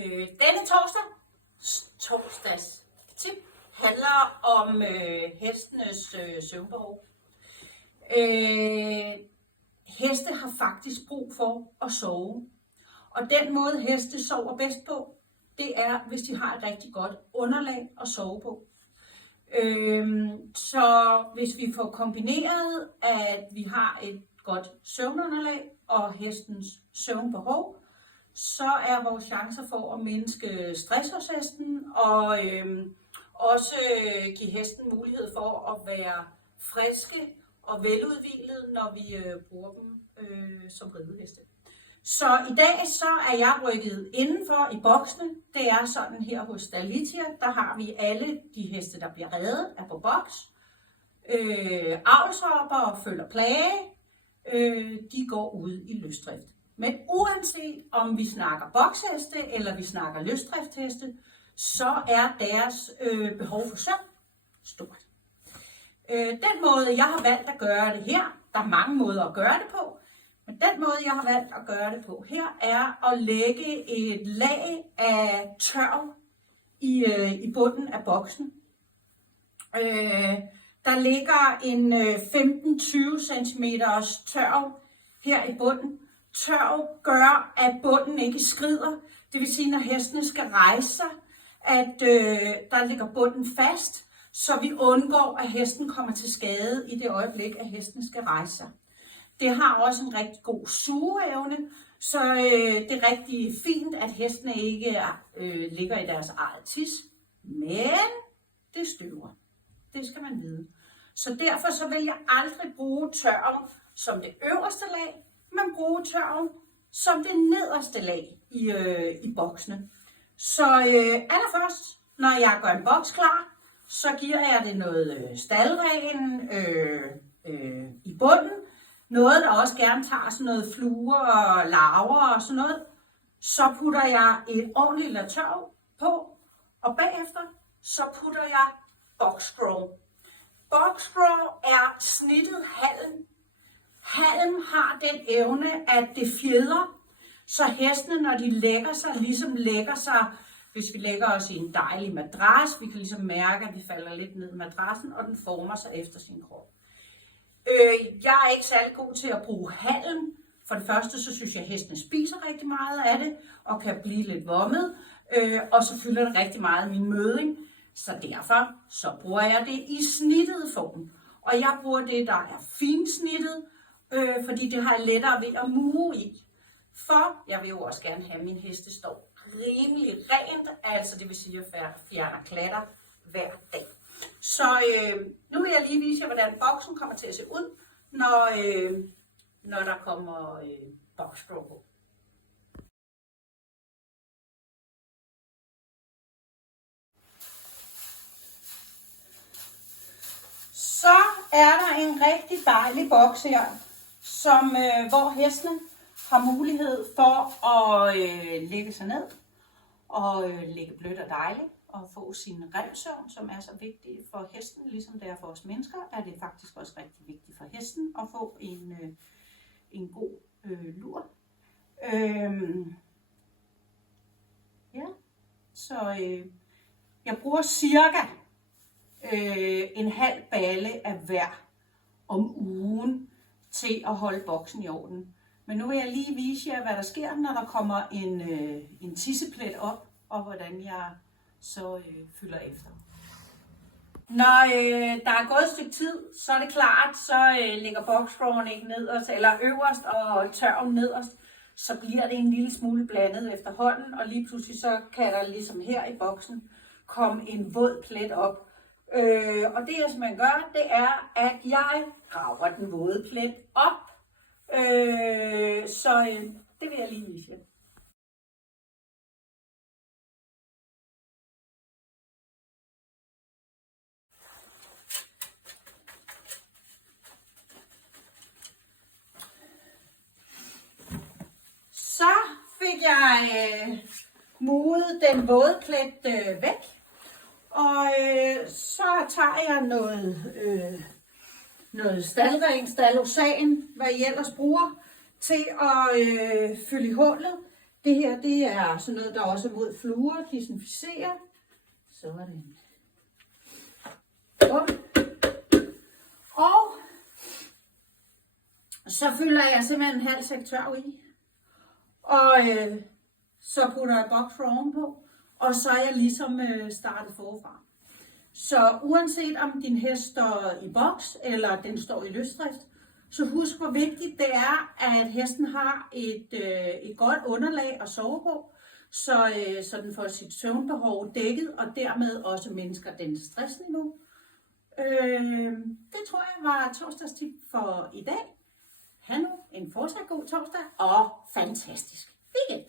Denne torsdags tip handler om hestenes søvnbehov. Heste har faktisk brug for at sove, og den måde heste sover bedst på, det er, hvis de har et rigtig godt underlag at sove på. Så hvis vi får kombineret, at vi har et godt søvnunderlag og hestens søvnbehov, så er vores chancer for at mindske stress hos hesten og også give hesten mulighed for at være friske og veludhvilede, når vi bruger dem som rideheste. Så i dag så er jeg rykket indenfor i boksene. Det er sådan her hos Dalitia, der har vi alle de heste, der bliver reddet, er på boks. Avlshopper og følger plage, de går ud i løsdrift. Men uanset om vi snakker boksheste eller vi snakker løsdriftheste, så er deres behov for søvn stort. Den måde, jeg har valgt at gøre det her, der er mange måder at gøre det på, men den måde, jeg har valgt at gøre det på her, er at lægge et lag af tørv i bunden af boksen. Der ligger en 15-20 cm tørv her i bunden. Tørv gør, at bunden ikke skrider. Det vil sige, når hestene skal rejse sig, at der ligger bunden fast, så vi undgår, at hesten kommer til skade i det øjeblik, at hesten skal rejse sig. Det har også en rigtig god sugeevne, så det er rigtig fint, at hestene ikke ligger i deres eget tis, men det støver. Det skal man vide. Så derfor så vil jeg aldrig bruge tørven som det øverste lag, men bruge tørven som det nederste lag i boksene. Så allerførst, når jeg gør en boks klar, så giver jeg det noget staldren i bunden. Noget, der også gerne tager sådan noget fluer og larver og sådan noget. Så putter jeg et ordentligt lag tørv på, og bagefter så putter jeg boxgrow. Boxgrow er snittet halm. Halm har den evne, at det fjeder, så hestene, når de lægger sig, ligesom lægger sig, hvis vi lægger os i en dejlig madras, vi kan ligesom mærke, at vi falder lidt ned i madrassen, og den former sig efter sin krop. Jeg er ikke særlig god til at bruge halm. For det første, så synes jeg, at hestene spiser rigtig meget af det, og kan blive lidt vommet, og så fylder det rigtig meget af min møding. Så derfor, så bruger jeg det i snittet form. Og jeg bruger det, der er finsnittet, fordi det har jeg lettere ved at muge i. For jeg vil jo også gerne have, at min heste står rimelig rent, altså det vil sige, at jeg fjerner klatter hver dag. Så nu vil jeg lige vise jer, hvordan boksen kommer til at se ud, når der kommer boxgrow på. Så er der en rigtig dejlig boks her, hvor hestene har mulighed for at lægge sig ned og ligge blødt og dejligt og få sin remsøvn, som er så vigtig for hesten, ligesom det er for os mennesker, er det faktisk også rigtig vigtigt for hesten at få en god lur. Ja, så jeg bruger cirka en halv balle af hver om ugen til at holde boksen i orden. Men nu vil jeg lige vise jer, hvad der sker, når der kommer en tisseplet op, og hvordan jeg så fylder efter. Når der er gået et stykke tid, så er det klart, så ligger boxgrowen ikke nederst, eller øverst og tørven nederst, så bliver det en lille smule blandet efterhånden, og lige pludselig så kan der ligesom her i boksen komme en våd plet op. Og det jeg simpelthen gør, det er, at jeg graver den våde plet op. Det vil jeg lige vise jer. Så fik jeg muget den våde plet væk. Og så tager jeg noget staldren, stalosan, hvad I ellers bruger, til at fylde i hullet. Det her, det er sådan noget, der også er mod fluer, desinficerer. Sådan. Og så fylder jeg simpelthen en halv sæk tørv i. Og så putter jeg boks ovenpå. Og så er jeg ligesom startet forfra. Så uanset om din hest står i boks, eller den står i løsdrift, så husk hvor vigtigt det er, at hesten har et godt underlag at sove på, så den får sit søvnbehov dækket, og dermed også mindsker den stressniveau. Det tror jeg var torsdagstip for i dag. Ha' nu en fortsat god torsdag og fantastisk weekend!